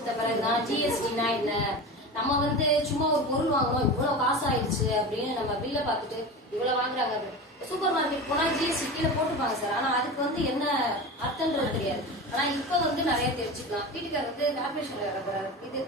கொடுத்த பிறகுதான் ஜிஎஸ்டினா என்ன, நம்ம வந்து சும்மா ஒரு பொருள் வாங்கணும் இவ்வளவு காசு ஆயிடுச்சு அப்படின்னு நம்ம பில்ல பார்த்துட்டு இவ்வளவு வாங்குறாங்க. சூப்பர் மார்க்கெட் போனா ஜிஎஸ்டி கீழே போட்டுப்பாங்க சார், ஆனா அதுக்கு வந்து என்ன அர்த்தம்ன்றது தெரியாது. ஆனா இப்ப வந்து நிறைய தெரிஞ்சுக்கலாம். வீட்டுக்கார வந்து கார்பரேஷன்ல இது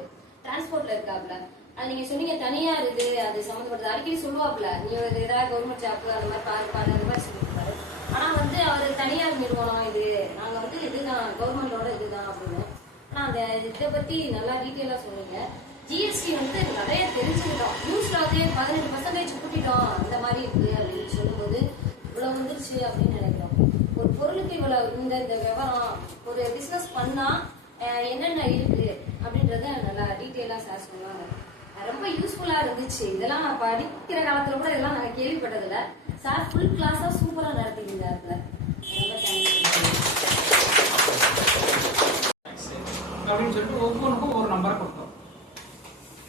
டிரான்ஸ்போர்ட்ல இருக்காப்ல, அது நீங்க சொன்னீங்க தனியார் இது அது சம்மந்தப்பட்டது அடிக்கடி சொல்லுவாப்ல, நீ ஏதாவது கவர்மெண்ட் ஜாப் அந்த மாதிரி பாரு அந்த மாதிரி சொல்லிருப்பாரு. ஆனா வந்து அவர் தனியார் நிறுவனம் இது, நாங்க வந்து இதுதான் கவர்மெண்டோட இதுதான் அப்படின்னு. ஆனா அந்த இதை பத்தி நல்லா டீட்டெயிலா சொன்னீங்க. ஜிஎஸ்டி வந்து நிறைய தெரிஞ்சுக்கிட்டோம். நியூஸ்ல வந்து 15% கூட்டிட்டோம் இந்த மாதிரி இருக்கு அப்படின்னு சொல்லும்போது இவ்வளவு வந்துருச்சு அப்படின்னு நினைக்கிறோம். ஒரு பொருளுக்கு இவ்வளவு இந்த விவரம், ஒரு பிசினஸ் பண்ணா என்னென்ன இருக்கு அப்படின்றத நல்லா டீட்டெயிலா சார் சொன்னாங்க. ரொம்ப யூஸ்ஃபுல்லா இருந்துச்சு. இதெல்லாம் படிக்கிற காலத்துல கூட இதெல்லாம் நாங்க கேள்விப்பட்டதில்ல. சார் ஃபுல் கிளாஸா சூப்பரா நடத்திக்கிங்க. அதுல ரொம்ப தேங்க்ஸ் அப்படின்னு சொல்லிட்டு ஒவ்வொன்றுக்கும் ஒரு நம்பரை கொடுத்தோம்.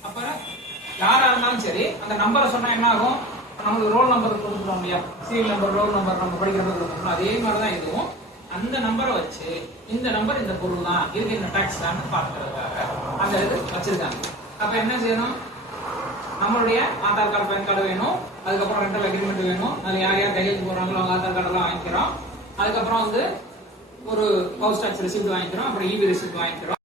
அப்ப யாரா இருந்தாலும் சரி அந்த நம்பரை சொன்னா என்ன ஆகும், நமக்கு ரோல் நம்பர் கொடுத்துட்டோம் இல்லையா, சீரியல் நம்பர் ரோல் நம்பர் நம்ம படிக்கிற மாதிரி கொடுத்துட்டோம். அதே மாதிரிதான் இதுவும் அந்த நம்பரை வச்சு இந்த நம்பர் இந்த பொருள் தான் இதுக்கு இந்த டாக்ஸ் தான் பார்க்கறதுக்காக அந்த இது வச்சிருக்காங்க. அப்ப என்ன செய்யணும், நம்மளுடைய ஆதார் கார்டு பேன் கார்டு வேணும், அதுக்கப்புறம் ரெண்டல் அக்ரிமெண்ட் வேணும், அது யார் யார் கையெழுத்து போறாங்களோ அவங்க ஆதார் கார்டு எல்லாம் வாங்கிக்கிறோம். அதுக்கப்புறம் வந்து ஒரு ஹவுஸ் டாக்ஸ் ரெசிப்ட் வாங்கிக்கிறோம், அப்புறம் இபி ரெசிப்ட் வாங்கிக்கிறோம்.